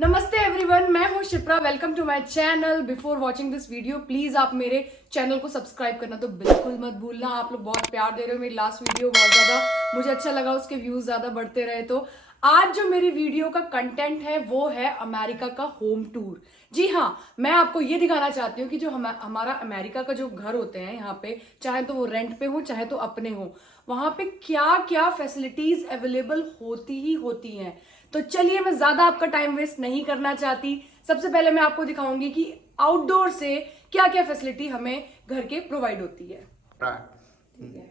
नमस्ते एवरीवन, मैं हूं Shipra. Welcome to my channel. Before watching this video please आप मेरे चैनल को सब्सक्राइब करना तो बिल्कुल मत भूलना। आप लोग बहुत प्यार दे रहे हो। मेरी लास्ट वीडियो बहुत ज्यादा मुझे अच्छा लगा, उसके व्यूज ज्यादा बढ़ते रहे। तो आज जो मेरी वीडियो का कंटेंट है वो है अमेरिका का होम टूर। जी हाँ, मैं आपको ये दिखाना चाहती हूँ कि जो हमारा अमेरिका का जो घर होते हैं यहाँ पे, चाहे तो वो रेंट पे हो चाहे तो अपने हो, वहां पे क्या क्या फैसिलिटीज अवेलेबल होती ही होती हैं। तो चलिए, मैं ज्यादा आपका टाइम वेस्ट नहीं करना चाहती। सबसे पहले मैं आपको दिखाऊंगी कि आउटडोर से क्या क्या फैसिलिटी हमें घर के प्रोवाइड होती है। ठीक है,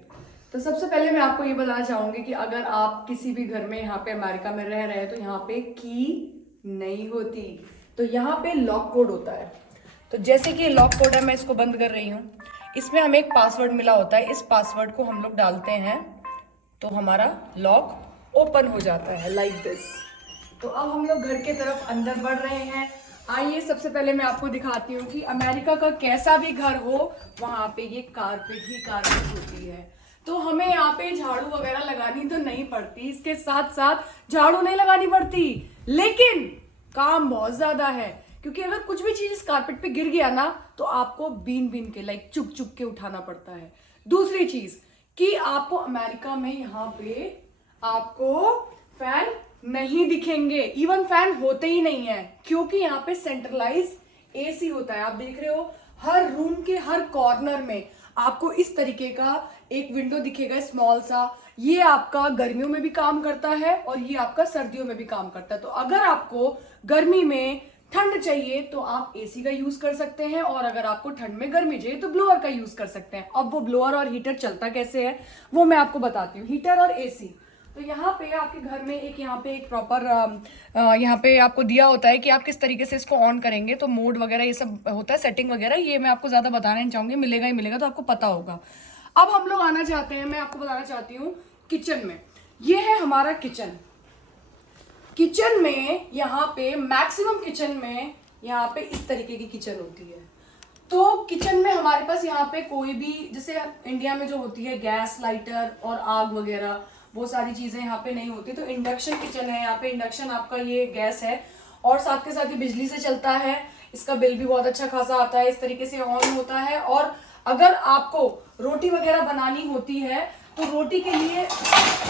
तो सबसे पहले मैं आपको ये बताना चाहूंगी कि अगर आप किसी भी घर में यहाँ पे अमेरिका में रह रहे हैं तो यहाँ पे की नहीं होती, तो यहाँ पे लॉक कोड होता है। तो जैसे कि लॉक कोड है, मैं इसको बंद कर रही हूँ। इसमें हमें एक पासवर्ड मिला होता है, इस पासवर्ड को हम लोग डालते हैं तो हमारा लॉक ओपन हो जाता है लाइक दिस। तो अब हम लोग घर के तरफ अंदर बढ़ रहे हैं। आइए, सबसे पहले मैं आपको दिखाती हूँ कि अमेरिका का कैसा भी घर हो वहां पे ये कारपेट ही कारपेट होती है। तो हमें यहाँ पे झाड़ू वगैरह लगानी तो नहीं पड़ती, इसके साथ साथ झाड़ू नहीं लगानी पड़ती, लेकिन काम बहुत ज्यादा है। क्योंकि अगर कुछ भी चीज इस कारपेट पे गिर गया ना तो आपको बीन बीन के लाइक चुक चुक के उठाना पड़ता है। दूसरी चीज कि आपको अमेरिका में यहाँ पे आपको फैन नहीं दिखेंगे, इवन फैन होते ही नहीं है, क्योंकि यहाँ पे सेंट्रलाइज एसी होता है। आप देख रहे हो हर रूम के हर कॉर्नर में आपको इस तरीके का एक विंडो दिखेगा स्मॉल सा। ये आपका गर्मियों में भी काम करता है और ये आपका सर्दियों में भी काम करता है। तो अगर आपको गर्मी में ठंड चाहिए तो आप एसी का यूज कर सकते हैं, और अगर आपको ठंड में गर्मी चाहिए तो ब्लोअर का यूज कर सकते हैं। अब वो ब्लोअर और हीटर चलता कैसे है वो मैं आपको बताती हूँ। हीटर और एसी, तो यहाँ पे आपके घर में एक प्रॉपर यहाँ पे आपको दिया होता है कि आप किस तरीके से इसको ऑन करेंगे। तो मोड वगैरह ये सब होता है, सेटिंग वगैरह, ये मैं आपको ज्यादा बताना नहीं चाहूंगी, मिलेगा ही मिलेगा तो आपको पता होगा। अब हम लोग आना चाहते हैं, मैं आपको बताना चाहती हूँ किचन में। ये है हमारा किचन। किचन में यहाँ पे मैक्सिमम किचन में यहाँ पे इस तरीके की किचन होती है। तो किचन में हमारे पास यहाँ पे कोई भी, जैसे इंडिया में जो होती है गैस लाइटर और आग वगैरह, वो सारी चीजें यहाँ पे नहीं होती। तो इंडक्शन किचन है यहाँ पे। इंडक्शन आपका ये गैस है और साथ के साथ ये बिजली से चलता है। इसका बिल भी बहुत अच्छा खासा आता है, इस तरीके से ऑन होता है। और अगर आपको रोटी वगैरह बनानी होती है तो रोटी के लिए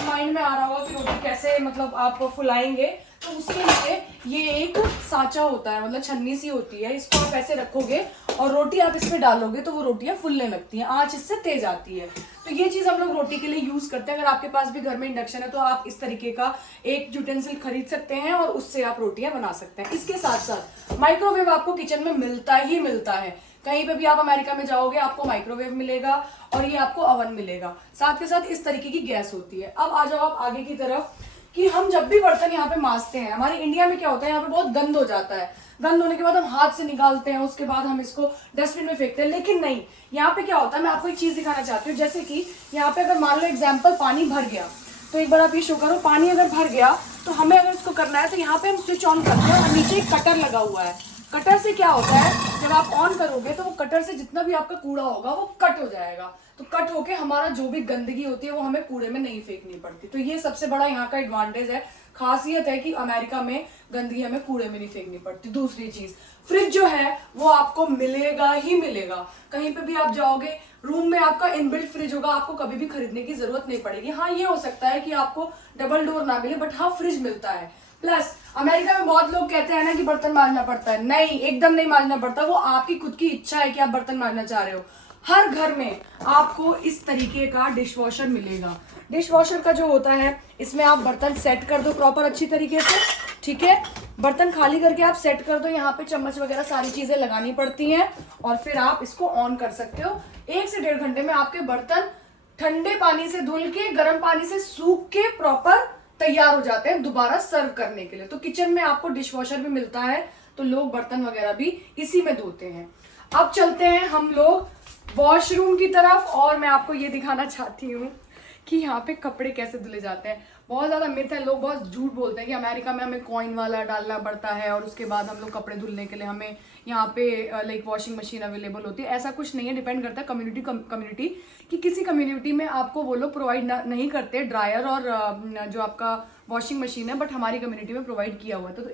माइंड में आ रहा होगा कि रोटी कैसे मतलब आप फुलाएंगे, तो उसके लिए ये एक सांचा होता है, मतलब छन्नी सी होती है। इसको आप ऐसे रखोगे और रोटी आप इसमें डालोगे तो वो रोटियां फूलने लगती हैं, आंच इससे तेज आती है। तो ये चीज हम लोग रोटी के लिए यूज करते हैं। अगर आपके पास भी घर में इंडक्शन है तो आप इस तरीके का एक यूटेंसिल खरीद सकते हैं और उससे आप रोटियां बना सकते हैं। इसके साथ साथ माइक्रोवेव आपको किचन में मिलता ही मिलता है। कहीं पे भी आप अमेरिका में जाओगे आपको माइक्रोवेव मिलेगा और ये आपको ओवन मिलेगा। साथ के साथ इस तरीके की गैस होती है। अब आ जाओ आप आगे की तरफ कि हम जब भी बर्तन यहाँ पे मांजते हैं, हमारे इंडिया में क्या होता है, यहाँ पे बहुत गंद हो जाता है। गंद होने के बाद हम हाथ से निकालते हैं, उसके बाद हम इसको डस्टबिन में फेंकते हैं। लेकिन नहीं, यहाँ पे क्या होता है, मैं आपको एक चीज दिखाना चाहती हूँ। जैसे कि यहाँ पे अगर मान लो एग्जाम्पल पानी भर गया, तो एक बार आप ये शो करो, पानी अगर भर गया तो हमें अगर इसको करना है तो यहाँ पे हम स्विच ऑन करते हैं और नीचे एक कटर लगा हुआ है। कटर से क्या होता है, जब आप ऑन करोगे तो वो कटर से जितना भी आपका कूड़ा होगा वो कट हो जाएगा। तो कट होके हमारा जो भी गंदगी होती है वो हमें कूड़े में नहीं फेंकनी पड़ती। तो ये सबसे बड़ा यहाँ का एडवांटेज है, खासियत है कि अमेरिका में गंदगी हमें कूड़े में नहीं फेंकनी पड़ती। दूसरी चीज, फ्रिज जो है वो आपको मिलेगा ही मिलेगा। कहीं पे भी आप जाओगे, रूम में आपका इनबिल्ट फ्रिज होगा, आपको कभी भी खरीदने की जरूरत नहीं पड़ेगी। हाँ, ये हो सकता है कि आपको डबल डोर ना मिले, बट हाँ फ्रिज मिलता है। प्लस अमेरिका में बहुत लोग कहते हैं ना कि बर्तन मांजना पड़ता है, नहीं, एकदम नहीं मांजना पड़ता। वो आपकी खुद की इच्छा है कि आप बर्तन मांजना चाह रहे हो। हर घर में आपको इस तरीके का डिश वॉशर मिलेगा। डिश वॉशर का जो होता है, इसमें आप बर्तन सेट कर दो प्रॉपर अच्छी तरीके से, ठीक है। बर्तन खाली करके आप सेट कर दो, यहाँ पे चम्मच वगैरह सारी चीजें लगानी पड़ती हैं और फिर आप इसको ऑन कर सकते हो। 1 से 1.5 घंटे में आपके बर्तन ठंडे पानी से धुल के गर्म पानी से सूख के प्रॉपर तैयार हो जाते हैं दोबारा सर्व करने के लिए। तो किचन में आपको डिश वॉशर भी मिलता है, तो लोग बर्तन वगैरह भी इसी में धोते हैं। अब चलते हैं हम लोग वॉशरूम की तरफ और मैं आपको ये दिखाना चाहती हूँ कि यहाँ पे कपड़े कैसे धुले जाते हैं। बहुत ज़्यादा मिथ है, लोग बहुत झूठ बोलते हैं कि अमेरिका में हमें कॉइन वाला डालना पड़ता है और उसके बाद हम लोग कपड़े धुलने के लिए हमें यहाँ पे लाइक वॉशिंग मशीन अवेलेबल होती है। ऐसा कुछ नहीं है, डिपेंड करता है कम्युनिटी कि किसी कम्युनिटी में आपको वो लोग प्रोवाइड नहीं करते ड्रायर और जो आपका वॉशिंग मशीन है, बट हमारी कम्युनिटी में प्रोवाइड किया हुआ है। तो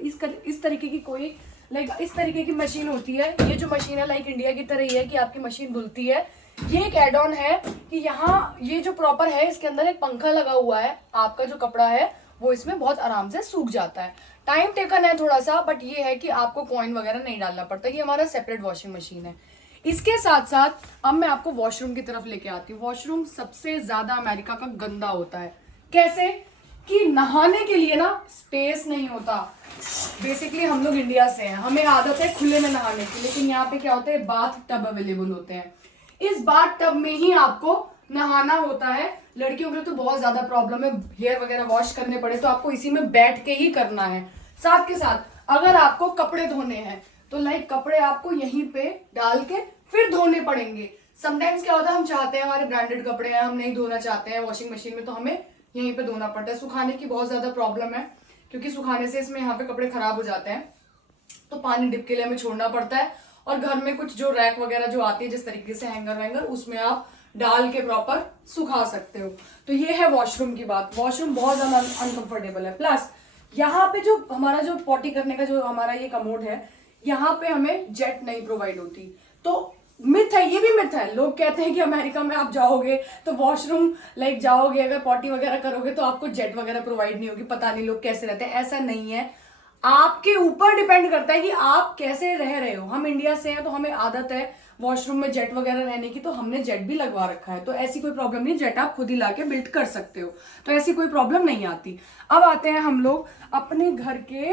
इस तरीके की कोई लाइक इस तरीके की मशीन होती है। ये जो मशीन है लाइक इंडिया की तरह ही है कि आपकी मशीन धुलती है। ये एक एड ऑन है कि यहाँ ये जो प्रॉपर है इसके अंदर एक पंखा लगा हुआ है, आपका जो कपड़ा है वो इसमें बहुत आराम से सूख जाता है। टाइम टेकन है थोड़ा सा, बट ये है कि आपको कॉइन वगैरह नहीं डालना पड़ता। ये हमारा सेपरेट वॉशिंग मशीन है। इसके साथ साथ अब मैं आपको वॉशरूम की तरफ लेके आती हूँ। वॉशरूम सबसे ज्यादा अमेरिका का गंदा होता है। कैसे कि नहाने के लिए ना स्पेस नहीं होता। बेसिकली हम लोग इंडिया से हैं, हमें आदत है खुले में नहाने की, लेकिन यहाँ पे क्या होता है, बाथ टब अवेलेबल होते हैं। इस बाथ टब में ही आपको नहाना होता है। लड़कियों के लिए तो बहुत ज्यादा प्रॉब्लम है, हेयर वगैरह वॉश करने पड़े तो आपको इसी में बैठ के ही करना है। साथ के साथ अगर आपको कपड़े धोने हैं तो लाइक कपड़े आपको यहीं पे डाल के फिर धोने पड़ेंगे। समटाइम्स क्या होता है, हम चाहते हैं हमारे ब्रांडेड कपड़े हैं, हम नहीं धोना चाहते हैं वॉशिंग मशीन में, तो हमें यहीं पे धोना पड़ता है। सुखाने की बहुत ज्यादा प्रॉब्लम है क्योंकि सुखाने से इसमें यहाँ पे कपड़े खराब हो जाते हैं, तो पानी डिप के लिए हमें छोड़ना पड़ता है। और घर में कुछ जो रैक वगैरह जो आती है जिस तरीके से हैंगर वैंगर, उसमें आप डाल के प्रॉपर सुखा सकते हो। तो ये है वॉशरूम की बात। वॉशरूम बहुत ज्यादा अनकंफर्टेबल है। प्लस यहाँ पे जो हमारा जो पॉटी करने का जो हमारा ये कमोड है, यहाँ पे हमें जेट नहीं प्रोवाइड होती। तो मिथ है, ये भी मिथ है। लोग कहते हैं कि अमेरिका में आप जाओगे तो वॉशरूम लाइक जाओगे, अगर पॉटी वगैरह करोगे तो आपको जेट वगैरह प्रोवाइड नहीं होगी। पता नहीं लोग कैसे रहते हैं, ऐसा नहीं है। आपके ऊपर डिपेंड करता है कि आप कैसे रह रहे हो। हम इंडिया से हैं तो हमें आदत है वॉशरूम में जेट वगैरह रहने की, तो हमने जेट भी लगवा रखा है। तो ऐसी कोई प्रॉब्लम नहीं, जेट आप खुद ही लाके बिल्ड कर सकते हो, तो ऐसी कोई प्रॉब्लम नहीं आती। अब आते हैं हम लोग अपने घर के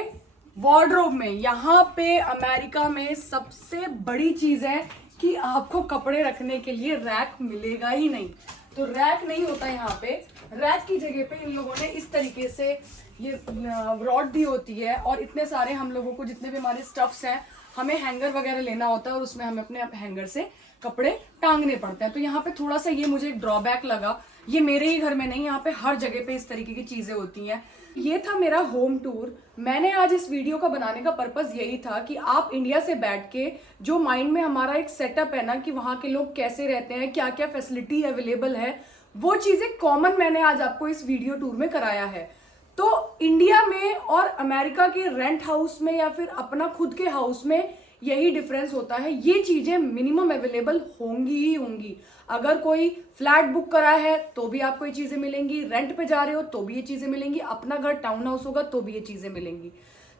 वार्डरोब में। यहाँ पे अमेरिका में सबसे बड़ी चीज है कि आपको कपड़े रखने के लिए रैक मिलेगा ही नहीं। तो रैक नहीं होता यहाँ पे। रैक की जगह पे इन लोगों ने इस तरीके से ये रॉड दी होती है, और इतने सारे हम लोगों को जितने भी हमारे स्टफ्स हैं, हमें हैंगर वगैरह लेना होता है और उसमें हमें अपने हैंगर से कपड़े टांगने पड़ते हैं। तो यहाँ पे थोड़ा सा ये मुझे एक ड्रॉबैक लगा। ये मेरे ही घर में नहीं, यहाँ पे हर जगह पे इस तरीके की चीजें होती हैं। ये था मेरा होम टूर। मैंने आज इस वीडियो का बनाने का पर्पस यही था कि आप इंडिया से बैठ के जो माइंड में हमारा एक सेटअप है ना कि वहाँ के लोग कैसे रहते हैं, क्या क्या फैसिलिटी अवेलेबल है, वो चीजें कॉमन मैंने आज आपको इस वीडियो टूर में कराया है। तो इंडिया में और अमेरिका के रेंट हाउस में या फिर अपना खुद के हाउस में यही डिफरेंस होता है। ये चीजें मिनिमम अवेलेबल होंगी ही होंगी। अगर कोई फ्लैट बुक करा है तो भी आपको ये चीजें मिलेंगी, रेंट पे जा रहे हो तो भी ये चीजें मिलेंगी, अपना घर टाउन हाउस होगा तो भी ये चीजें मिलेंगी।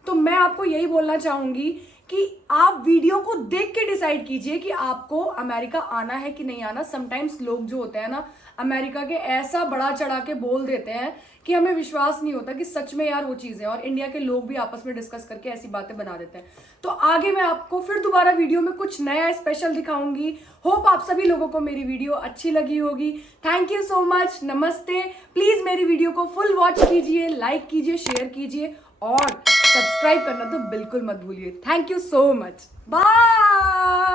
तो मैं आपको यही बोलना चाहूंगी कि आप वीडियो को देख के डिसाइड कीजिए कि आपको अमेरिका आना है कि नहीं आना। समटाइम्स लोग जो होते हैं ना अमेरिका के ऐसा बड़ा चढ़ा के बोल देते हैं कि हमें विश्वास नहीं होता कि सच में यार वो चीजें, और इंडिया के लोग भी आपस में डिस्कस करके ऐसी बातें बना देते हैं। तो आगे मैं आपको फिर दोबारा वीडियो में कुछ नया स्पेशल दिखाऊंगी। होप आप सभी लोगों को मेरी वीडियो अच्छी लगी होगी। थैंक यू सो मच, नमस्ते। प्लीज मेरी वीडियो को फुल वॉच कीजिए, लाइक कीजिए, शेयर कीजिए और सब्सक्राइब करना तो बिल्कुल मत भूलिए। Thank you so much, bye.